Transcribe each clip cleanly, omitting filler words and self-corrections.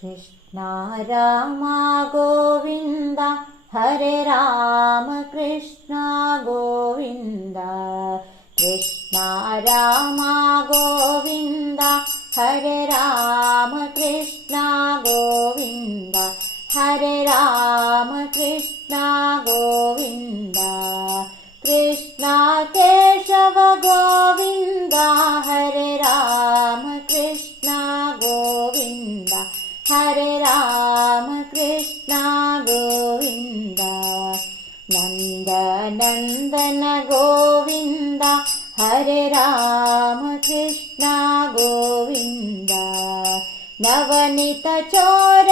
कृष्ण राम गोविन्द हरे राम कृष्ण गोविन्द कृष्ण राम गोविन्द हरे राम कृष्ण गोविन्द हरे राम कृष्ण गोविन्द कृष्ण केशव गोविन्द हरे राम कृष्ण गोविन्द हरे राम कृष्ण गोविन्द नन्द नन्दन गोविन्द हरे राम कृष्ण गोविन्द नवनीत चोर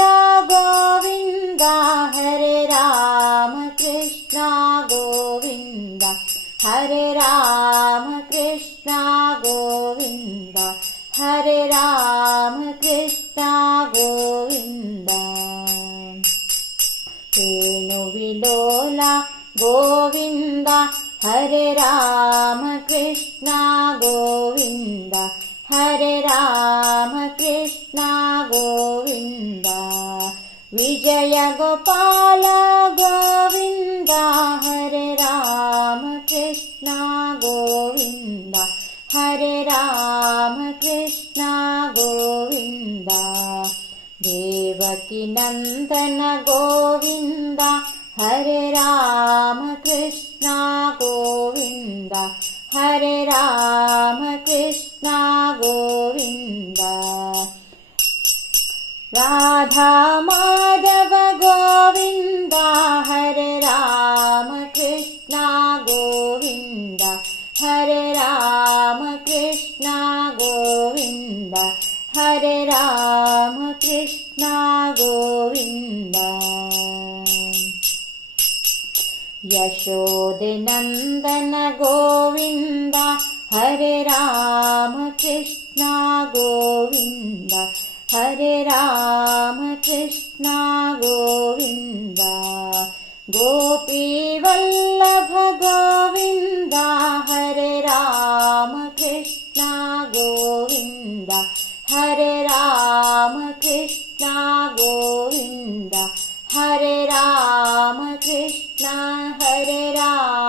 गोविन्द हरे राम कृष्ण गोविन्द हरे राम कृष्ण गोविन्द हरे राम कृष्ण गोविन्द वेणुविलोला गोविन्द हरे राम कृष्ण गोविन्द हरे राम कृष्ण गोविन्द विजय गोपाल गोविन्द हरे राम कृष्ण गोविन्द हरे राम कृष्ण गोविन्द देवकी नन्दन गोविन्द हरे राम कृष्ण गोविन्द हरे राम कृष्ण गोविन्द राधा माधव गोविन्द हरे राम कृष्ण गोविन्द हरे राम कृष्ण गोविन्द हरे राम कृष्ण गोविन्द यशोदनन्दन गोविन्द हरे राम कृष्ण गोविन्द हरे राम कृष्ण गोविन्द गोपीवल्लभ गोविन्द हरे राम कृष्ण गोविन्द हरे राम कृष्ण गोविन्द हरे राम कृष्ण हरे राम